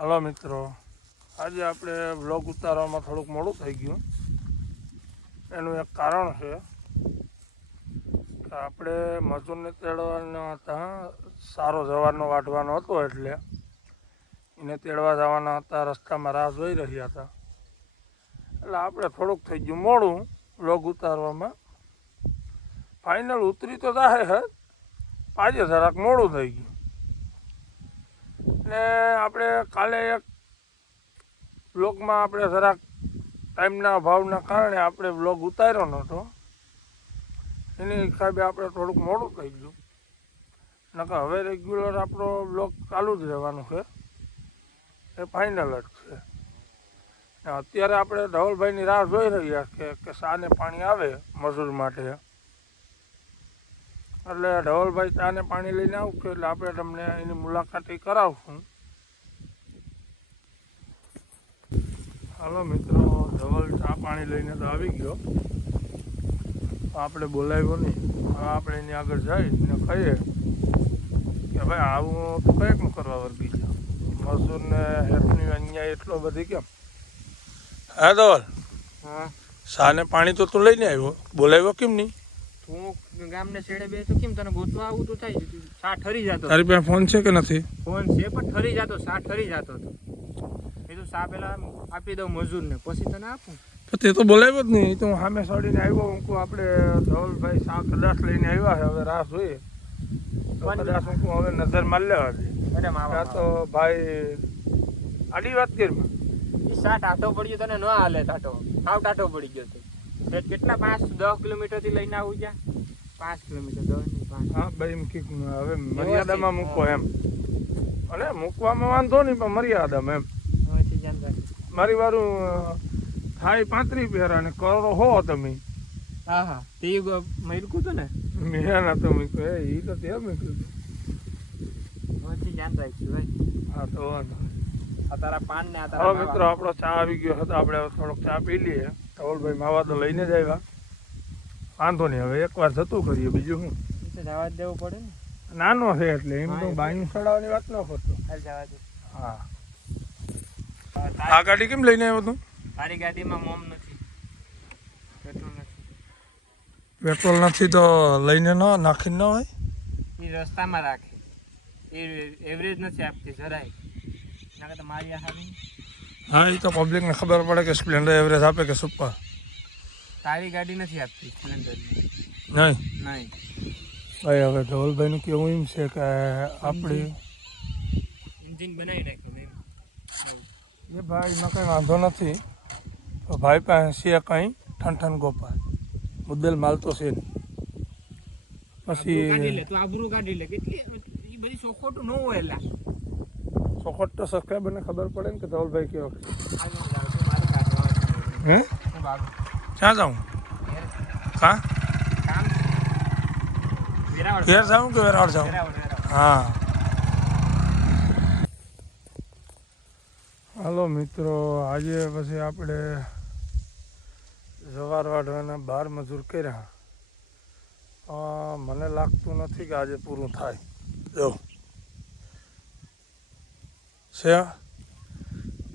હાલો મિત્રો, આજે આપણે બ્લોગ ઉતારવામાં થોડુંક મોડું થઈ ગયું. એનું એક કારણ છે કે આપણે મજૂરને તેડવાના હતા, સારો જવાનો વાઢવાનો હતો એટલે એને તેડવા જવાના હતા, રસ્તામાં રાહ જોઈ રહ્યા હતા. એટલે આપણે થોડુંક થઈ ગયું મોડું બ્લોગ ઉતારવામાં. ફાઇનલ ઉતરી તો જાહે હે આજે જરાક મોડું થઈ ગયું. ને આપણે કાલે એક બ્લોગમાં આપણે જરાક ટાઈમના અભાવના કારણે આપણે બ્લોગ ઉતાર્યો નહોતો. એની હિસાબે આપણે થોડુંક મોડું થઈ ગયું. નકર હવે રેગ્યુલર આપણો બ્લોગ ચાલુ જ રહેવાનું છે. એ ફાઇનલ જ છે. અત્યારે આપણે ધવલભાઈની રાહ જોઈ રહ્યા છે કે શાને પાણી આવે મજૂર માટે. એટલે ધવલભાઈ ચાને પાણી લઈને આવશે એટલે આપણે તમને એની મુલાકાત કરાવશું. હાલો મિત્રો ધવલ ચા પાણી લઈને તો આવી ગયો. આપણે બોલાવ્યો નહીં. આપણે એની આગળ જઈ ને કહીએ કે ભાઈ આવું તો કંઈક કરવા વર્ગી ગયો મજૂરને હેઠની અન્યાય એટલો બધી કેમ? હા ધવલ. હા. શાને પાણી તો તું લઈને આવ્યો. બોલાવ્યો કેમ નહીં? તું ગામને છેડે બે તો કેમ તને ગોતવા આવું તો થાય? સા ઠરી જતો. તારી પાસે ફોન છે કે નથી? ફોન છે પણ ઠરી જતો સા ઠરી જતો હતો. એ તો સા પેલા આપી દઉં મજૂરને પછી તને આપું. તો તે તો બોલાવ્યો જ નહીં. એ તો હું સામે સડીને આવ્યો. હું કહું આપણે ધવલભાઈ સા કદાચ લઈને આવ્યા છે. હવે રાહ જોઈએ. તો કદાચ હું કહું હવે નજર મારી લેવા દે ત્યાં તો ભાઈ આડી વાત કરીમાં એ સા ટાટો પડ્યો તને ન હાલે ટાટો. સાવ ટાટો પડી ગયો તો કેટલા? પાંચ દસ કિલોમીટરથી લઈને આવું જ્યાં પાંચ કિલોમીટર દસ નહીં પાંચ. હા ભાઈ એમ કીધું હવે મર્યાદામાં મૂકો એમ. અને મૂકવામાં વાંધો નહીં પણ મર્યાદામાં એમ. મારી વારું થાય પાંત્રીસ પહેરા અને કરો હો તમે. હા હા. તે મૂક્યું હતું ને? મેં તો મૂક્યું. એ તો તે મૂક્યું હવેથી ધ્યાન રાખીશું ભાઈ. હા તો વાંધો. તારા પાન ને હવે મિત્રો આપણો ચા આવી ગયો હતો. આપણે થોડોક ચા પી લઈએ. ધવલભાઈ માવા તો લઈને જ આવ્યા. વાંધો નહીં હવે એકવાર જતું કરીએ બીજું શું? જવા દેવું પડે ને. નાનો છે એટલે એમ તો. બાયું ચડાવવાની વાત ન કરતો હા. આ ગાડી કેમ લઈને આવ્યો તું? મારી ગાડીમાં મોમ નથી. પેટ્રોલ નથી. પેટ્રોલ નથી તો લઈને ન નાખીને ન હોય? એ રસ્તામાં રાખે. એ એવરેજ નથી આપતી જરાય. ના તો મારી આ હા એ તો પબ્લિકને ખબર પડે કે સ્પ્લેન્ડર એવરેજ આપે કે સુપર તારી ગાડી નથી આપતી સ્પ્લેન્ડરની નહીં. નહીં. ભાઈ હવે ધવલભાઈનું કેવું એમ છે કે આપણી એન્જિન બનાવી નાખ્યું મેં. એ ભાઈમાં કંઈ વાંધો નથી. તો ભાઈ પાસે છે કંઈ? ઠન ગોપાલ. મુદ્દેલ માલ તો છે પછી તું આબરૂ કાઢી લે. કેટલી બધી ચોખોટું ન હોય ચોખટ તો સબસ્ક્રાઈબરને ખબર પડે ને કે ધવલભાઈ કયો હું હે? ક્યાં જાઉં? વેરાવળ ઘેર જાઉં કે વેરાવળ જાઉં? હા. હાલો મિત્રો આજે પછી આપણે જવાર વાઢવાના બાર મજૂર કર્યા. મને લાગતું નથી કે આજે પૂરું થાય. જો. છે.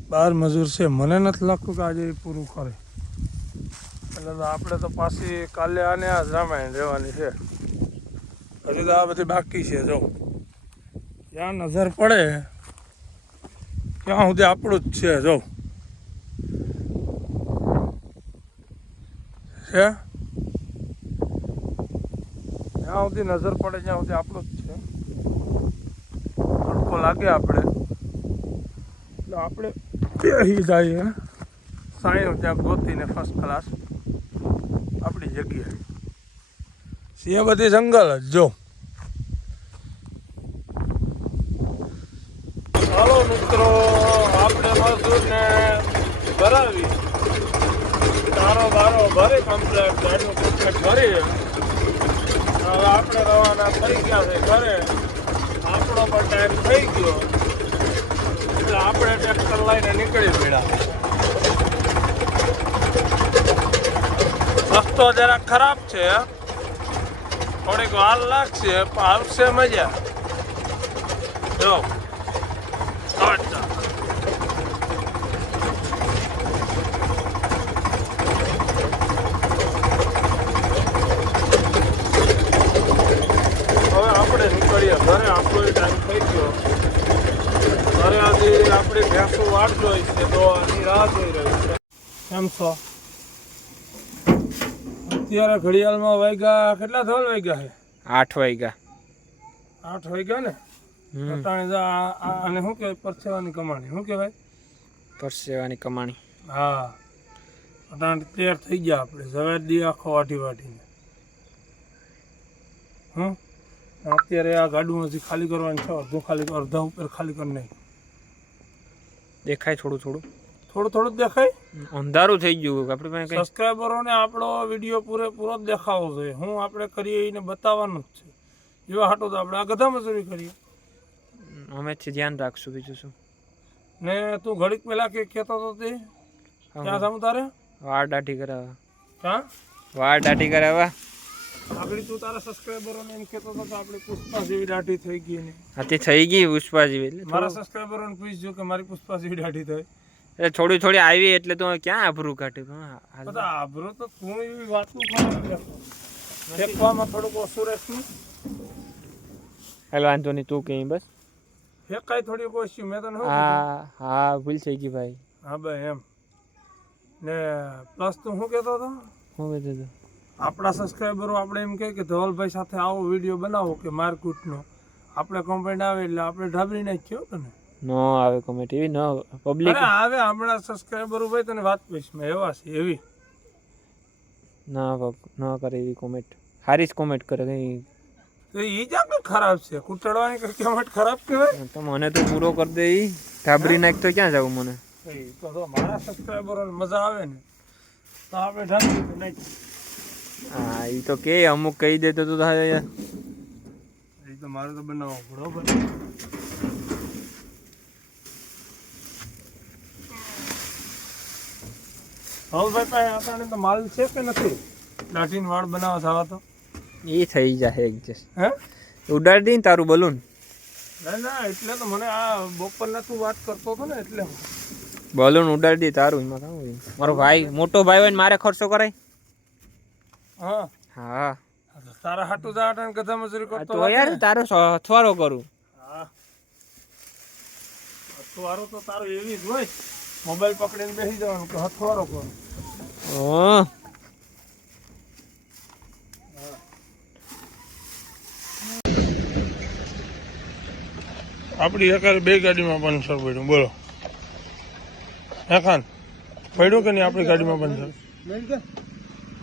બાર મજૂર છે. મને નથી લાગતું કે આજે પૂરું કરે. એટલે આપણે તો પાછી કાલે આને આ રામાયણ રહેવાની છે. હજુ તો આ બધી બાકી છે, જો. જ્યાં નજર પડે, ત્યાં સુધી આપણું જ છે, જો. છે? જ્યાં સુધી નજર પડે, ત્યાં સુધી આપણું જ છે. તડકો લાગે આપણે. એટલે આપણે બેસી જઈએ. સાંઈ ત્યાં ગોતીને ફર્સ્ટ ક્લાસ આપણી જગ્યાએ. સિંહ બધી જંગલ જ, જો. હાલો મિત્રો, આપણે મજૂરને ભરાવી. તારો બારો ભરે કમ્પ્લેટ ગાડીનું કમ્પ્લેટ ભરી. હવે આપણે રવાના થઈ ગયા છે ઘરે. આપણો પણ ટાઈમ થઈ ગયો. એટલે આપણે ટ્રેક્ટર લઈને નીકળી પડ્યા. રસ્તો જરા ખરાબ છે. થોડીક વાર લાગશે, પણ આવશે મજા. જો અચ્છા બધી આપણી ભેંસો વાટ જોઈ છે તો આની રાહ જોઈ રહી છે કેમ છો અત્યારે ઘડિયાળમાં વાગ્યા કેટલા ધોલ વાગ્યા છે? આઠ વાગ્યા. આઠ વાગ્યા ને? અને અટાણે આને શું કહેવાય? પરસેવાની કમાણી. શું કહેવાય? પરસેવાની કમાણી. હા. અટાણે તૈયાર થઈ ગયા આપણે. સવાર દી આખો વાટી વાટીને હમ? અત્યારે આ ગાડું હજી ખાલી કરવાની છે. અડધું ખાલી અડધા ઉપર ખાલી કરી નાખ્યું દેખાય થોડું થોડું. થોડું થોડું દેખાય. અંધારું થઈ ગયું આપણે પાસે કઈ? સબસ્ક્રાઈબરોને આપણો વીડિયો પૂરેપૂરો જ દેખાવો જોઈએ. હું આપણે કરીએ એને બતાવવાનું જ છે. એવા હાટો તો આપણે આ ગધા મજૂરી કરીએ. અમે જ ધ્યાન રાખશું બીજું શું? ને તું ઘડીક પહેલા કે કહેતો હતો તે. ક્યાં સામું તારે? વાળ દાઢી કરાવવા. ક્યાં? વાળ દાઢી કરાવવા? આપણી તું તારા સબસ્ક્રાઈબરોને એમ કહેતો હતો કે આપણી પુષ્પા જેવી દાઢી થઈ ગઈ ને. હાથી થઈ ગઈ પુષ્પા જેવી એટલે મારા સબસ્ક્રાઈબરોને પૂછજો કે મારી પુષ્પા જેવી દાઢી થઈ. એટલે થોડી થોડી આવી એટલે તો ક્યાં આભરું કાઢ્યું પણ આભરું તો તું એવી વાતું કરે ફેંકવામાં થોડુંક ઓછું રહેશું હાલ વાંધો નહીં તું કહી બસ. ફેંકાય થોડીક ઓછી મેં તને હા હા ભૂલ થઈ ગઈ ભાઈ. હા ભાઈ એમ. ને પ્લસ તું શું કહેતો હતો? શું કહેતો હતો? આપણા સબસ્ક્રાઈબરો આપણે એમ કહે કે ધવલભાઈ સાથે આવો વીડિયો બનાવો કે મારકૂટનો. આપણે કમ્પ્લેન્ટ આવે એટલે આપણે ઢાબરી નાખ્યો તને. ન આવે કોમેન્ટ એવી ન પબ્લિક આવે હમણાં સબસ્ક્રાઇબર ભાઈ તને વાત કહીશ મેં એવા છે એવી. ના ન કરે એવી કોમેન્ટ જ કોમેન્ટ કરે કઈ તો એ જ આપણે ખરાબ છે? કુટડવાની કઈ કોમેન્ટ ખરાબ કહેવાય? તો મને તો પૂરો કરી દે ઈ. ઢાબરી નાખ તો ક્યાં જાવ મને? તો તો મારા સબસ્ક્રાઇબર મજા આવે ને તો આપણે નાખી હા એ તો કે અમુક કહી દે તો તો થાય. યાર એ તો મારે તો બનાવો બરોબર ધવલભાઈ પાસે આપણને તો માલ છે કે નથી? દાઢીને વાળ બનાવવા થવા તો? એ થઈ જાય એડજસ્ટ હે? ઉડાડી દઈ તારું બલૂન ના ના એટલે તો મને આ બપોરના તું વાત કરતો હતો ને એટલે. બલૂન ઉડાડી દે તારું એમાં કામ મારો ભાઈ મોટો ભાઈ હોય ને મારે ખર્ચો કરાય. હા. હા. તારા હાટું જાટ ગધા મજૂરી કરતો તો યાર તારો અથવારો કરું. હા. અથવારો તો તારો એવી જ હોય. મોબાઈલ પકડીને બેસી જવાનું કે હથવારો કરો. ઓ આપણી એકાદ બે ગાડીમાં પંચર પડ્યું. બોલો. હે ખાન પડ્યું કે નહીં આપણી ગાડીમાં પંચર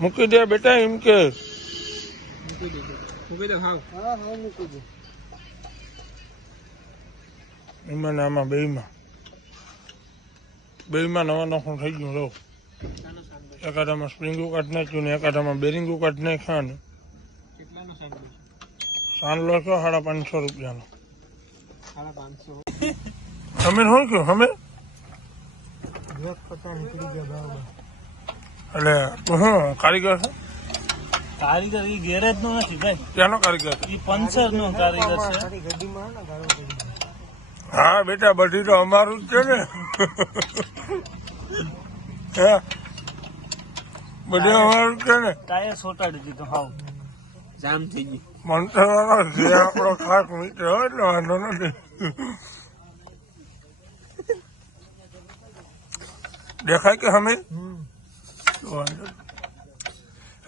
મૂકી દે બેટા એમ કે. એમાં ને આમાં બેયમાં. બેયમાં નવા નખું થઈ ગયું લો એકાદામાં સ્પ્રિંગો કાઢી નાખ્યું ને એકાદામાં બેરિંગો કાઢી નાખ્યા ને. સાંડલો કયો સાડા પાંચસો રૂપિયાનો. તમે શું કયો અમે એટલે તું શું કારીગર છે? કારીગર એ ગેરેજ નો નથી ભાઈ. ક્યાંનો કારીગર એ પંચર નો કારીગર છે. હા બેટા બધી તો અમારું જ છે ને. હે? બધું અમારું જ છે ને. ટાયર સોટાડી દીધું હાવ. જામ થઈ ગઈ જે આપણો ખાસ મિત્ર હોય એટલે વાંધો નથી. દેખાય કે અમે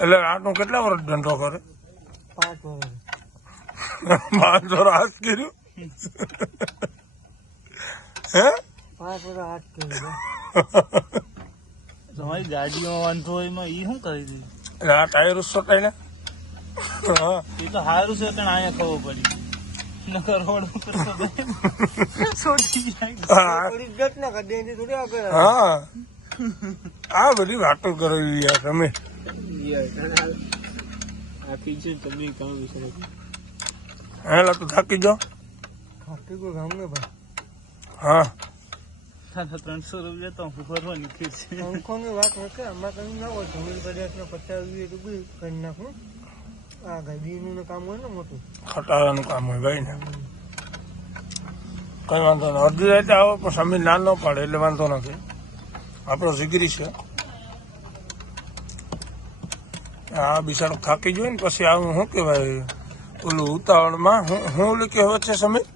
એટલે આટલું કેટલા વર્ષ ધંધો કરે? પાંચ વર્ષ. હાથ કર્યું. હે? તમારી ગાડીમાં વાંધો હોય એમાં ઈ શું કરી દીધું આ ટાયર સોટાય ને એ તો સારું છે પણ અહીંયા ખબર પડી. નકર રોડ ઉપર ભાઈ સોટી જાય. હા. હા. આ બધી વાતો કરો યાર તમે. આપી છે તમે કામ વિશે તો થાકી જાઓ હા. ત્રણસો રૂપિયા તો હું ફરવા નીકળી છે. ખટારાનું કામ હોય ભાઈ ને કઈ વાંધો નહીં. અડધી રાતે આવો પણ સમીર ના ન પાડે એટલે વાંધો નથી. આપણો જીગરી છે. આ બિસાડો થાકી જોઈએ ને પછી આવું શું કહેવાય? ઓલું ઉતાવળમાં હું હું ઓલું કહેવત છે સમીર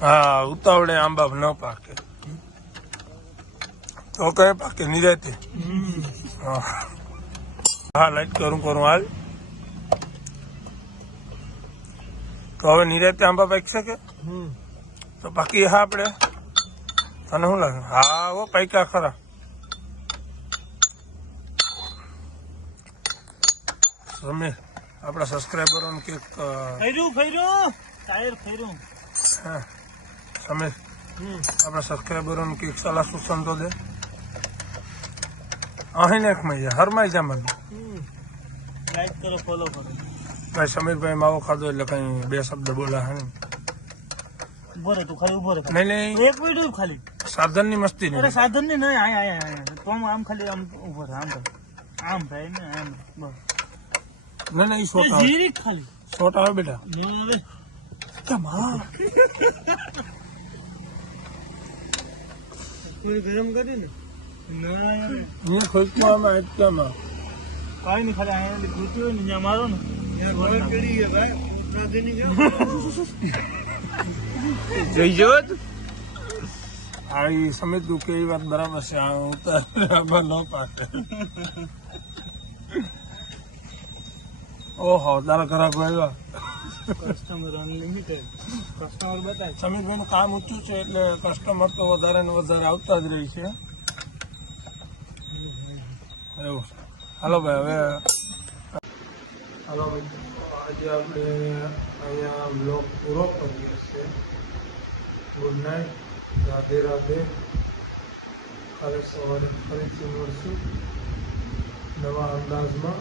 હા ઉતાવળે આંબા ન પાકે. તો કઈ પાકે? નિરાતે? હા. હા લાઈટ કરું કરું. હાલ. તો હવે નિરાતે આંબા પાકશે કે તો પાકી હા આપણે. તને શું લાગે? હા હો પાક્યા ખરા. રમેશ આપણા સબસ્ક્રાઈબરોને કે ફેર્યું ફેર્યું ટાયર ફેર્યું. હા. સમીર આપણા સબસ્ક્રાઈબરોને કંઈક સલાહ સૂચન તો દે. અહીં ને એકમાં છે હરમાઈ જા મને લાઈક કરો ફોલો કરો. ભાઈ સમીરભાઈ માવો ખાધો એટલે કઈ બે શબ્દ બોલા હે ઊભો રે તું ખાલી ઊભો ખાલી. નહીં નહીં. એક મિનિટ ખાલી. સાધનની મસ્તી અરે નહીં. સાધનની નહીં આય આય આય તો આમ ખાલી આમ ઊભો રહે આમ ભાઈ. આમ ભાઈ ને આમ બસ. ના ના ઈ શોટ આવે. જીરીક ખાલી. શોટ આવે બેટા. ના આવે કેમ હા થોડી ગરમ કરી ને. ના આમાં એટલામાં કાઈ નહીં ખાલી અહીંયા ઘૂંટી હોય ને ત્યાં મારો ને. જોઈ જો તું. આ ઈ સમજતું કે એ વાત બરાબર છે આ ઉતાર આમાં ન પાકે ઓહો તારા ખરાબ આવ્યા? કસ્ટમર અનલિમિટેડ કસ્ટમર બતાવે સમીરભાઈનું કામ ઊંચું છે એટલે કસ્ટમર તો વધારે ને વધારે આવતા જ રહી છે. એવું. હલો ભાઈ હવે હાલો ભાઈ આજે આપણે અહીંયા બ્લોગ પૂરો કરીએ છીએ. Good night Radhe Radhe. કાલે સવારે ફરીથી મળશું નવા અંદાજમાં.